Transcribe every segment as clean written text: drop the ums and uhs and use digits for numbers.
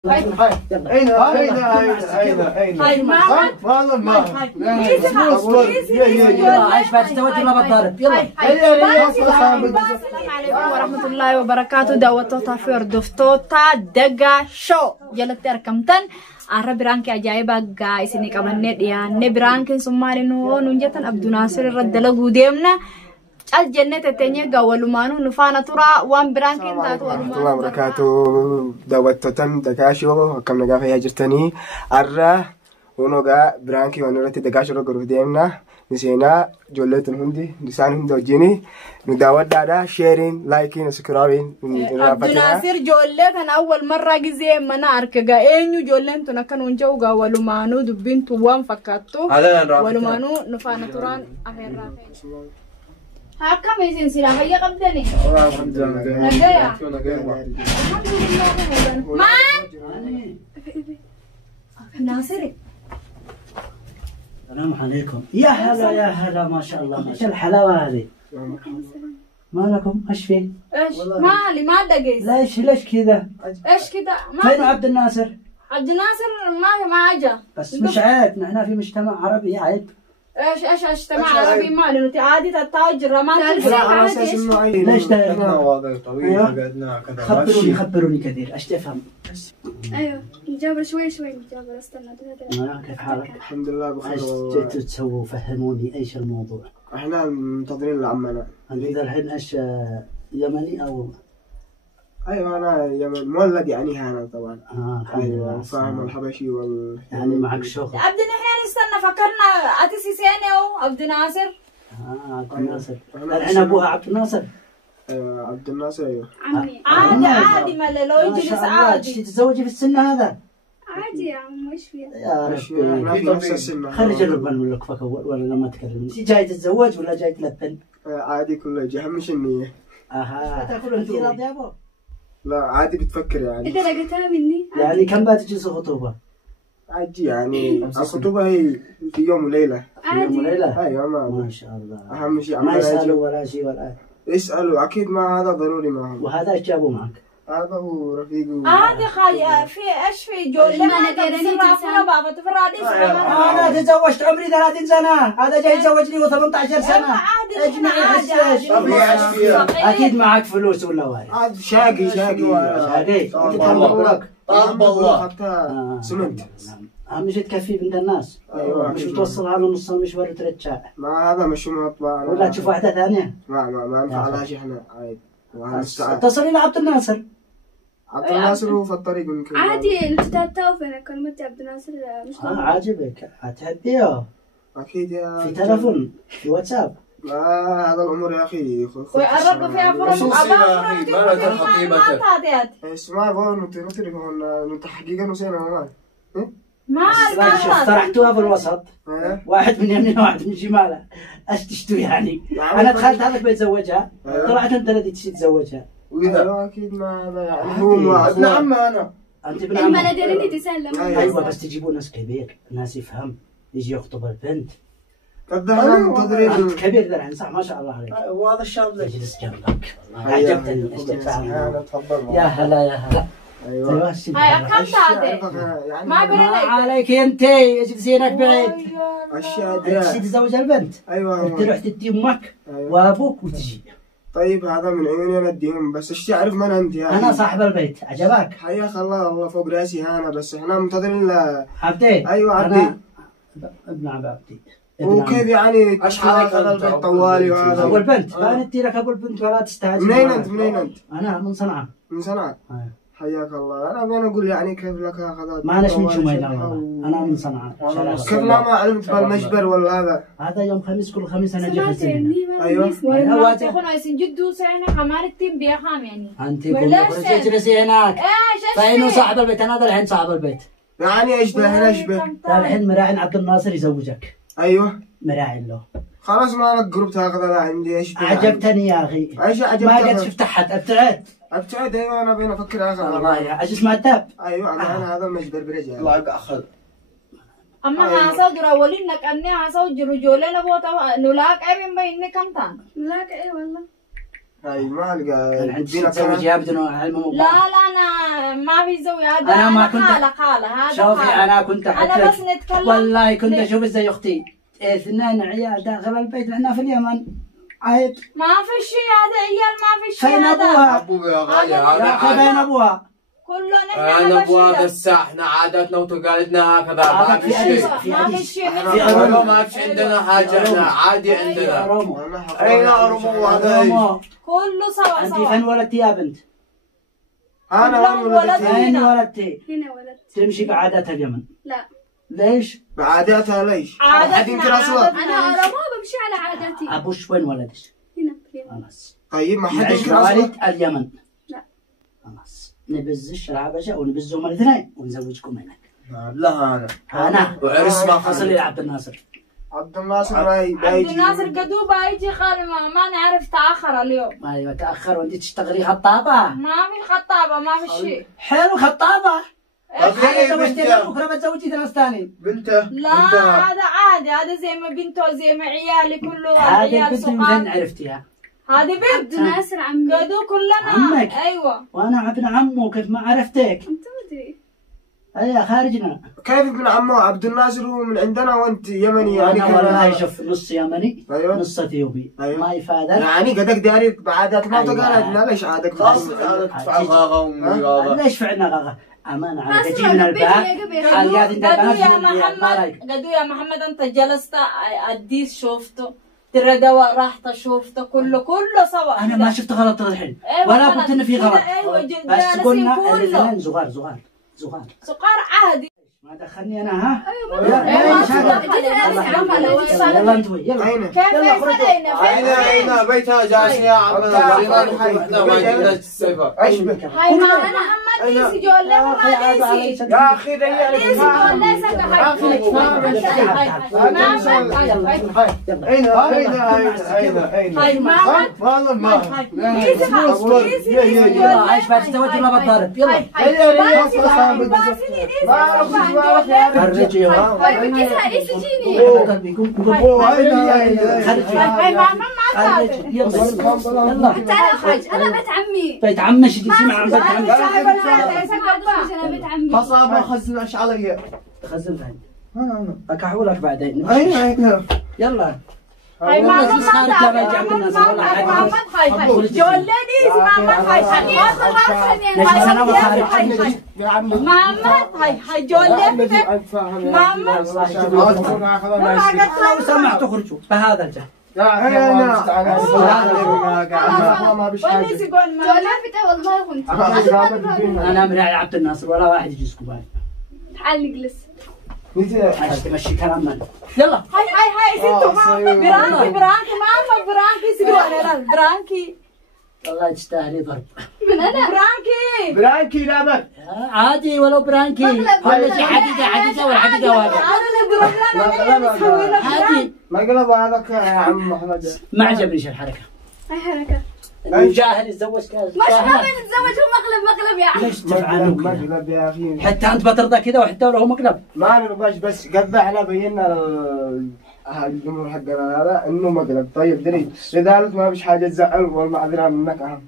أين ورحمة الله وبركاته دعوتها في ردفتوتا دقا شو جلت أركمتن عرب برانك أجايبا guys ini kabarnya dia ne brankin sumari nunjatan Abdul Nasir radala gudemna الجنة تتنيا جوالمانو نفانا ترى وان برانكين تاتو والمانو الله وبركاته دوّتتن دكاشو كم نجا فيها جرتني أرّا ونوجا برانكي ونورت دكاشو رجعوا ديمنا نسينا جولة الهندي نسان هندوجيني نداود دادا شيرين لايكين وسكراوين عبد الناصر جولة أنا أول مرة جزء منا أركجا إنيو جولة أنتو نكانوا نجوا جوالمانو دبين توام فكاتو والمانو نفانا تران أخير هاكم يزين سلام هيا قبلني. الحمد لله. نجايا. ما. ناصر. السلام عليكم. يا هلا ما شاء الله ما شاء الحلاوة هذه. ما لكم ايش في؟ ايش؟ مالي ما دقيت. ليش كذا؟ ايش كذا؟ فين عبد الناصر؟ عبد الناصر ما اجا. بس مش عيب نحن في مجتمع عربي عيب. ايش اجتماع عربي ماله انت عادي تتاجر ما تجري ليش خبروني كثير ايش تفهم ايوه نجابر شوي نجابر استنى كيف حالك الحمد لله بخير ايش جيتوا تسووا فهموني ايش الموضوع احنا منتظرين العمنا انت الحين ايش يمني او ايوه انا يمن مولد يعني هنا طبعا ايوه فاهم الحبشي يعني معك شغل عبد النحيان استنى فكرنا اتسي سيني عبد الناصر عبد الناصر الحين ابوها عبد الناصر عبد الناصر ايوه عمي عادي ما لو يجلس عادي تتزوجي في السن هذا عادي يا عم وش فيها يا ربي خرج اللبن من لكفك ولا لما تكلمني جاي تتزوج ولا جاي تلبن عادي كله يجي اهم شيء النية تاكلوا انت راضي يا ابو لا عادي بتفكر يعني انت لقيتها مني يعني كم بتجلس الخطوبة عادي يعني الخطوبة هي في يوم وليلة يوم وليلة ايوه ما شاء الله اهم شيء ما يسألوا ولا شيء ولا يسألوا اكيد ما هذا ضروري معهم وهذا ايش جابوا معك؟ هذا هو رفيقي عادي خاي في ايش في جولة ما ندري بابا تفرادي انا تزوجت عمري 30 سنة هذا جاي يتزوجني و18 سنة اجمعي حساس اكيد معك فلوس ولا واي عاد شاقي انت تحمل لك طاب الله حتى سمنت اهم شيء تكفي بنت الناس مش توصل على نص مشوار وترجع ما هذا مش مطبع ولا تشوف واحدة ثانية ما نفعلهاش احنا عادي اتصل الى عبد الناصر عبد الناصر هو في الطريق يمكن عادي انت تتوفى كلمة عبد الناصر مش عاجبك هتحبيه اكيد يا في تلفون في واتساب لا هذا الامور يا اخي ويقرب فيها فرص ما لا خطيبتك اسمع بون انت حقيقة نسينا ما طرحتوها في الوسط واحد من يمين وواحد من شماله ايش تشتوي يعني انا دخلت هذاك بيتزوجها طلعت انت الذي تشي تتزوجها واذا اكيد ما هذا يعني هو ابن عم انا انت ابن عم ما ندري تسلم ايوه بس تجيبوا ناس كبير ناس يفهم يجي يخطب البنت قد احنا منتظرين انت كبير ذا الحين صح ما شاء الله عليك وهذا الشاب ذا اجلس جنبك عجبتني يا هلا ايوه هاي كم تعدي ما عليك انت اجلسي هناك بعيد الشهادة تجي تتزوج البنت ايوه تروح تدي امك وابوك وتجي طيب هذا من عيوني انا اديهم بس ايش تعرف من انت انا صاحب البيت عجبك حياك الله فوق راسي هنا بس احنا منتظرين عبدي ايوه عبدي ابن عبدي وكيف يعني ايش حالك هذا البيت طوالي وهذا ابو البنت ما ندي لك ابو البنت ولا تستعجل منين انت انا من صنعاء حياك الله انا ابغى اقول يعني كيف لك هذا ما اناش من شميلة انا من صنعاء كيف لا ما علمت بالمجبر ولا هذا يوم خميس كل خميس انا اجي في ايوه والله تكون عايزين جدو سعنا حمار التيم بيخام يعني انت كل تجلسي هناك فإنه صاحب البيت انا الحين صاحب البيت يعني ايش به الحين مراعي عبد الناصر يزوجك ايوه مراعي له خلاص ما لك جروب هكذا عندي ايش عجبتني يا اخي ايش عجبتك ما قد شفت احد ابتعد ايوه انا بين افكر اخر والله يا ايش اسمع التاب ايوه انا هذا المجبر برجع الله اخذ اما هاسوجر اولينك اني هاسوجر رجولنا بوتا نلاك اي بين كم تان نلاك اي والله هاي ما كان ألقى عندي دينا تزوج يا ابن علم لا مبارك. لا انا ما في زوج هذا أنا ما كنت- خالة هذا شوفي خالة. انا كنت انا احب بس نتكلم والله كنت ليه؟ اشوف زي اختي 2 عيال داخل البيت احنا في اليمن عيب. ما في شيء هذا عيال ما في شيء فين هذا ابوها؟ أبوه يا غالي يا هذا اخي فين عادة. ابوها؟ كله نحن أنا أبوها بشير. بس إحنا عاداتنا وتقاليدنا هكذا هذا ما في في شيء. حديث. ما في شيء في نحن أرومو. والله ما في عندنا حاجة إحنا عادي يا عندنا. رومو أين أرمو هذا؟ رومو كله سوا انت سوا فين ولدتي يا بنت؟ أنا كلهم وين ولدت ولد. فين ولدتي؟ هنا ولدت. تمشي بعادات اليمن. لا ليش؟ بعاداتها ليش؟ عادتنا حد ينكر أصلا أنا أرمو بمشي على عاداتي. ابوش وين ولدك؟ هنا في اليمن. خلاص طيب ما حد يعيش ينكر أصلا مواليد اليمن. لا. خلاص نبزش العبشة ونبزهم الاثنين ونزوجكم هناك. لا انا وعرس ما حصل لي عبد الناصر. عبد الناصر ما عبد الناصر قدوبة يجي خال ما نعرف تأخر اليوم. ايوه تاخر وانت تشتغلي خطابه. ما في خطابة ما في شيء. حلو خطابه. طب انا هي زوجت بنته بكره بتزوجي ناس ثاني. بنته لا هذا عادي هذا زي ما بنته زي ما عيالي كله هذه عيال البنت من صغار. فين عرفتيها؟ هذه عبد بنت الناصر عمي. قدو كلنا عمك؟ ايوه وانا ابن عمه كيف ما عرفتك؟ أنت مدري. هيا خارجنا. كيف ابن عمه عبد الناصر هو من عندنا وانت يمني يعني انا والله كذا شوف نص يمني أيوة. نص اثيوبي. أيوة. ما يفادر. يعني قدك داري بعادات ما أيوة. تقال ليش عادك خلاص هذا تدفع غاغة وأمي غاغة. ليش فعلنا غاغة؟ أمانة عليك أصلاً تجي من البيت الباب يا قبل. القاعد عند قدو البنات يا من العيال. ما رايك؟ محمد قدو يا محمد انت جلست اديس شوفته ترى دواء راحته شوفته كله سوا أنا ما شفت غلط الحين أيوة ولا غلط. قلت إنه في كده غلط. أيوة بس جالسين قلنا كله. الاثنين صغار. سكر عادي ما دخلني أنا ها؟ أيوة، ما إيش هذا؟ تدخل. يلا أنت وي، يلا. أين؟ كيف يسألين أين بيتها جالسين يا عبد الناصر إحنا ما جبنا السيفر. ايش بك؟ هاي ما انا محمد ديسي جول لي ما ديسي يا اخي ده ديسي جول لي سكر هاي ما والله ما يلا عايش بعد تزوج ولا بتضارب يلا. خرجي يا قلبي قوم خرجي يلا. أنا بيت عمي. بيت عمش تجي مع بيت عمك. أنا بيت عمي. فصابة خزنش علي. خزن ثاني اكحولك بعدين. أين يلا. هاي والله ماما بس خارج لا بيجي عبد الناصر والله عادي. محمد هاي جول لي ديسي محمد هاي ليش انا ما خارج؟ محمد هاي جول لي محمد لو سمعت تخرجوا بهذا الجهل. وديسي جول جولة بتا والله كنت. انا مراعي عبد الناصر ولا واحد يجي يسكب تعال نجلس. عايز تمشي كلامنا. يلا هاي ستو برانكي ماما برانكي سيجوانا برانكي والله تستاهلي ضرب. من أنا. برانكي برانكي لا بك عادي ولو برانكي. ولا شي حقيقة ولا حقيقة واحدة. عادي ما قلب هذاك يا عم محمد ما عجبنيش الحركة. هاي حركة. الجاهل يتزوج كذا. مش ما بنتزوج هو مقلب يا عم. ليش تفعلوا ما كذا؟ قلب يا اخي حتى انت بترضى كذا وحتى لو هو مقلب. ما نرضاش بس قد احنا بينا الجمهور حقنا هذا انه مقلب طيب دري لذلك ما فيش حاجه تزعل والمعذره منك اهم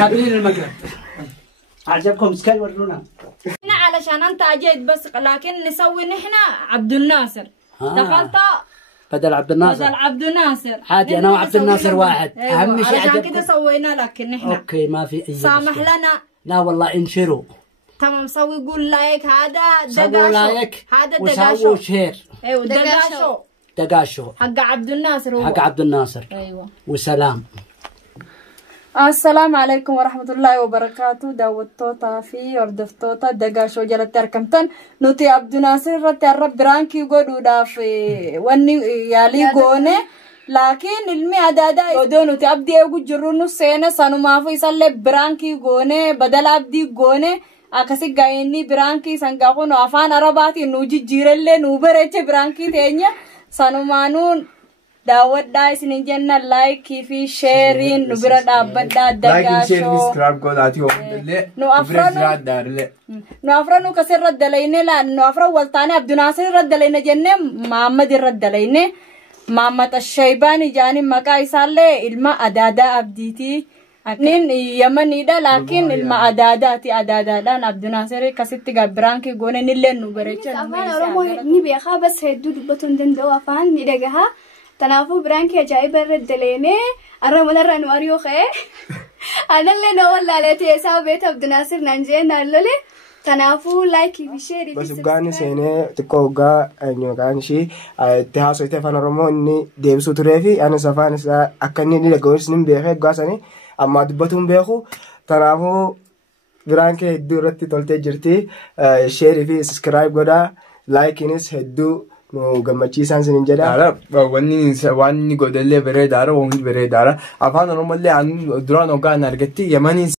قابلين المقلب. عجبكم سكاي ورونا. هنا علشان انت اجيت بس لكن نسوي نحن عبد الناصر دخلت بدل عبد الناصر. بدل عبد الناصر عادي انا وعبد الناصر واحد. اهم شيء علشان عجبكم. كده سوينا لك نحن اوكي ما في اي سامح مشكلة. لنا لا والله انشروا. تمام سوي قول لايك هذا سووا دقاشو لايك هذا وسووا دقاشو شير. ايوه دقاشو دقاشو حق عبد الناصر هو حق عبد الناصر. ايوه وسلام. السلام عليكم ورحمة الله وبركاته داوتوتا في وردفتوتا دقاشو جلت تركمتن نوتي عبد الناصر رتي الرب برانكي يقولوا دا في وني يالي قوني لكن المي عدادا يودو نوتي عبدي يقول جرونو سينة سانو مافو يسالي برانكي قوني بدل عبدي قوني akasi gaini branki sangaku no afan arabati nuji jirelle nubereche branki tenya sanumanun dawat dai sinin janna like fi sharing nubira dabada dagasho subscribe ko dati ho le no afranu kasir raddalayne la no afra waltani abdunasir raddalayne jenne muhammad raddalayne Maammata Shaybaan ijaanii maqaa isaallee ilma Adaadaa Abdiitii. Nin Yamaniidha laakiin ilma Adaadaati. Adaadaadhaan Abdinaasir akkasitti gabbiraankii goone nillee nu bareechan. Afaan Oromoo ni beekaa bas hedduu dubbachuu hin danda'u afaan ni dhagahaa. Kanaafuu biraankii ajaa'iba irra daleenee arramanarra nu ariyoo ka'ee. Anallee na wallaalee isaa beeta Abdinaasir naan jee naan lole. Kanaafuu laayikii fi sheerii bas ugaan seenee xiqqoo ugaa maqaan ishii itti haasofte afaan Oromoo inni deebisuu turee fi anis afaan isaa akka inni dhaga'uus ni beekee ugaa sanii amma dubbatu hin beeku. Kanaafuu biraankii hedduu irratti toltee jirti. Sheerii fi saskiraayib godhaa. Laayikiinis hedduu nu gammachiisaan sinin jedha. Waan inni godhallee bareedaadha. Waan bareedaadha. Afaan Oromollee duraan ogaan argatti Yamanii